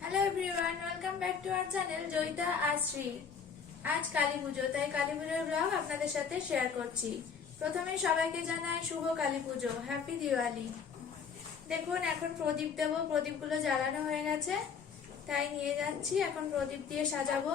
Hello everyone welcome back to our channel Joyita Ashri আজ কালী পুজো, তাই কালী পুজোর ব্লগ আপনাদের সাথে শেয়ার করছি। প্রথমে সবাইকে জানাই শুভ কালী পুজো হ্যাপি দিওয়ালি দেখুন, এখন প্রদীপ দেব, প্রদীপগুলো জ্বালানো হয়ে গেছে। তাই নিয়ে যাচ্ছি, এখন প্রদীপ দিয়ে সাজাবো।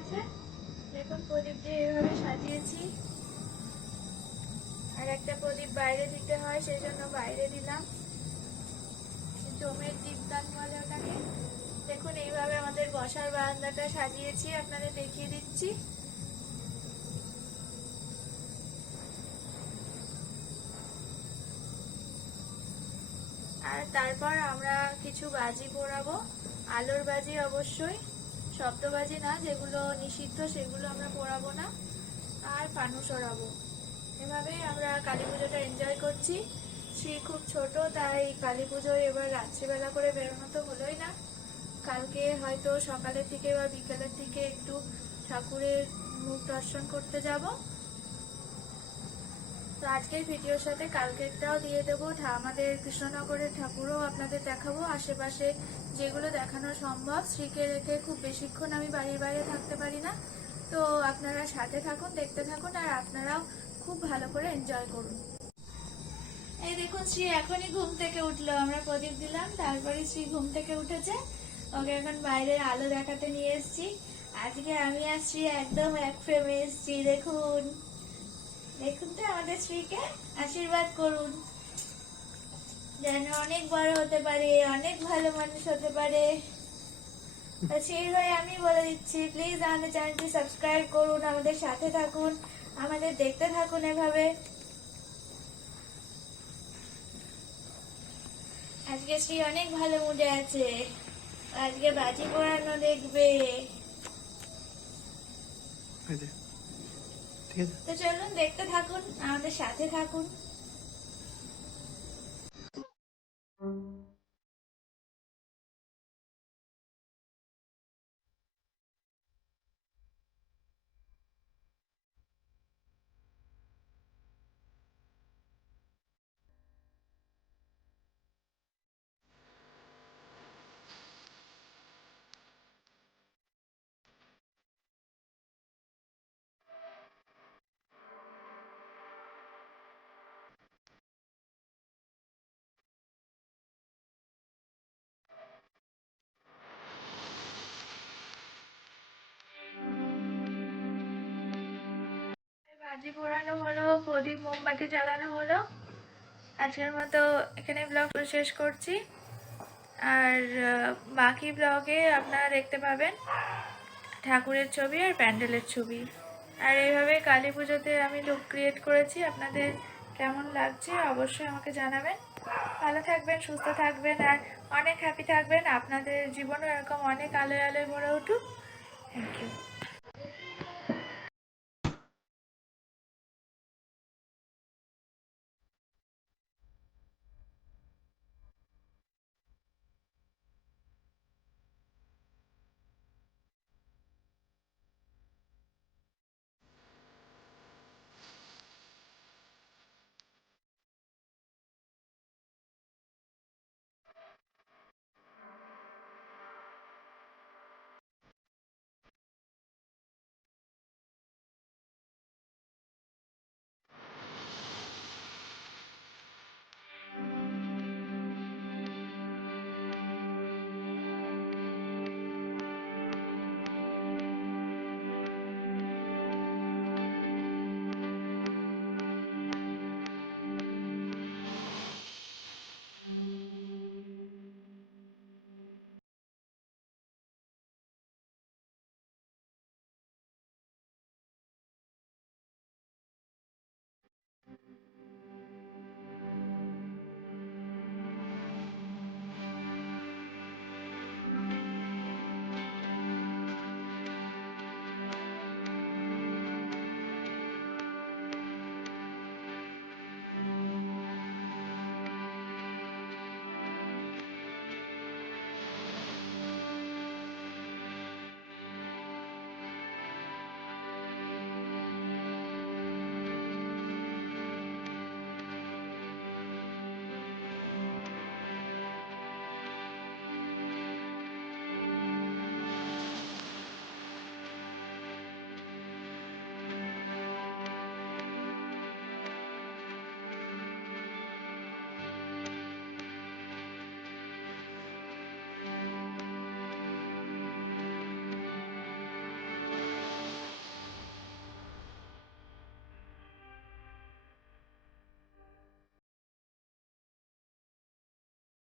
গেছে দেখুন, প্রদীপ দিয়ে এভাবে সাজিয়েছি। আর একটা প্রদীপ বাইরে দিতে হয়, সেই জন্য বাইরে দিলাম। জমের দীপদান বলে ওটাকে। দেখুন, এইভাবে আমাদের বসার বারান্দাটা সাজিয়েছি, আপনাদের দেখিয়ে দিচ্ছি। আর তারপর আমরা কিছু বাজি পোড়াবো, আলোর বাজি অবশ্যই। শব্দবাজি না, যেগুলো নিষিদ্ধ, সেগুলো আমরা পড়াবো না আর পানু সরাবো। এভাবে আমরা কালী পুজোটা এনজয় করছি। শ্রী খুব ছোট, তাই কালী পুজোয় এবার রাত্রিবেলা করে বেরোনো তো হলোই না। কালকে হয়তো সকালের দিকে বা বিকেলের দিকে একটু ঠাকুরের মুখ দর্শন করতে যাব। তো আজকের ভিডিওর সাথে কালকেরটাও দিয়ে দেবো। আমাদের কৃষ্ণনগরের ঠাকুরও আপনাদের দেখাবো। আশেপাশে যেগুলো দেখানো সম্ভব শ্রীকে রেখে খুব বেশিক্ষণ আমি বাড়ির বাইরে থাকতে পারি না। তো আপনারা সাথে থাকুন, দেখতে থাকুন, আর আপনারাও খুব ভালো করে এনজয় করুন। এই দেখুন শ্রী এখনই ঘুম থেকে উঠল। আমরা প্রদীপ দিলাম তারপরে শ্রী ঘুম থেকে উঠেছে। ওকে এখন বাইরে আলো দেখাতে নিয়ে এসেছি। আজকে আমি আর শ্রী একদম এক ফ্রেমে এসেছি, দেখুন। দেখুন তো আমাদের স্ত্রীকে আশীর্বাদ করুন। যেন অনেক বড় হতে পারে, অনেক ভালো মানুষ হতে পারে। সেই ভাই আমি বলে দিচ্ছি প্লিজ আমাদের চ্যানেলটি সাবস্ক্রাইব করুন, আমাদের সাথে থাকুন, আমাদের দেখতে থাকুন এভাবে। আজকে শ্রী অনেক ভালো মুডে আছে। আজকে বাজি পড়ানো দেখবে। ঠিক আছে। তো চলুন দেখতে থাকুন আমাদের সাথে থাকুন। বাজি পোড়ানো হলো, প্রদীপ মোমবাতি জ্বালানো হলো। আজকের মতো এখানে ব্লগ শেষ করছি। আর বাকি ব্লগে আপনারা দেখতে পাবেন ঠাকুরের ছবি আর প্যান্ডেলের ছবি। আর এইভাবে কালী পুজোতে আমি লুক ক্রিয়েট করেছি। আপনাদের কেমন লাগছে অবশ্যই আমাকে জানাবেন। ভালো থাকবেন, সুস্থ থাকবেন আর অনেক হ্যাপি থাকবেন। আপনাদের জীবনও এরকম অনেক আলোয় আলোয় ভরে উঠুক।